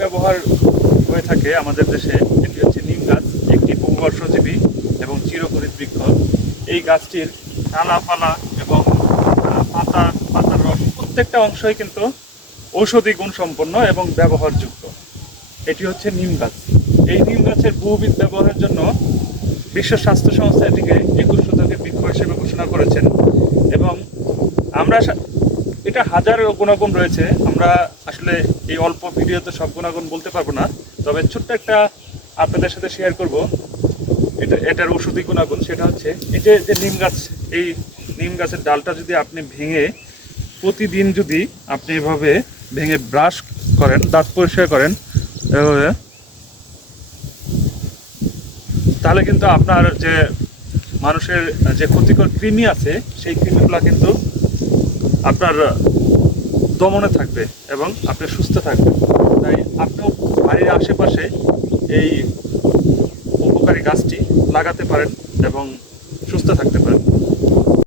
ব্যবহার হয়ে থাকে আমাদের দেশে। এটি হচ্ছে নিম গাছ, একটি বহুবর্ষজীবী এবং চিরহরিত বৃক্ষ এই গাছটির ডালাপালা এবং পাতা, পাতার রস প্রত্যেকটা অংশই কিন্তু ঔষধি গুণ সম্পন্ন এবং ব্যবহারযুক্ত এটি হচ্ছে নিম গাছ। এই নিম গাছের বহুবিধ ব্যবহারের জন্য বিশ্ব স্বাস্থ্য সংস্থা এটিকে একুশ শতকের বৃক্ষ হিসেবে ঘোষণা করেছেন। এবং আমরা এটা হাজার গুণাগুণ রয়েছে। আমরা আসলে এই অল্প ভিডিওতে সব গুণাগুণ বলতে পারব না। তবে ছোট্ট একটা আপনাদের সাথে শেয়ার করব। এটা, এটার ওষুধি গুণাগুণ সেটা হচ্ছে, এই যে যে নিম গাছ, এই নিম গাছের ডালটা যদি আপনি ভেঙে প্রতিদিন যদি আপনি এভাবে ভেঙে ব্রাশ করেন, দাঁত পরিষ্কার করেন, এভাবে, তাহলে কিন্তু আপনার যে মানুষের যে ক্ষতিকর কৃমি আছে, সেই কৃমিগুলো কিন্তু আপনার দমনে থাকবে এবং আপনি সুস্থ থাকবেন। তাই আপনিও বাড়ির আশেপাশে এই উপকারী গাছটি লাগাতে পারেন এবং সুস্থ থাকতে পারেন।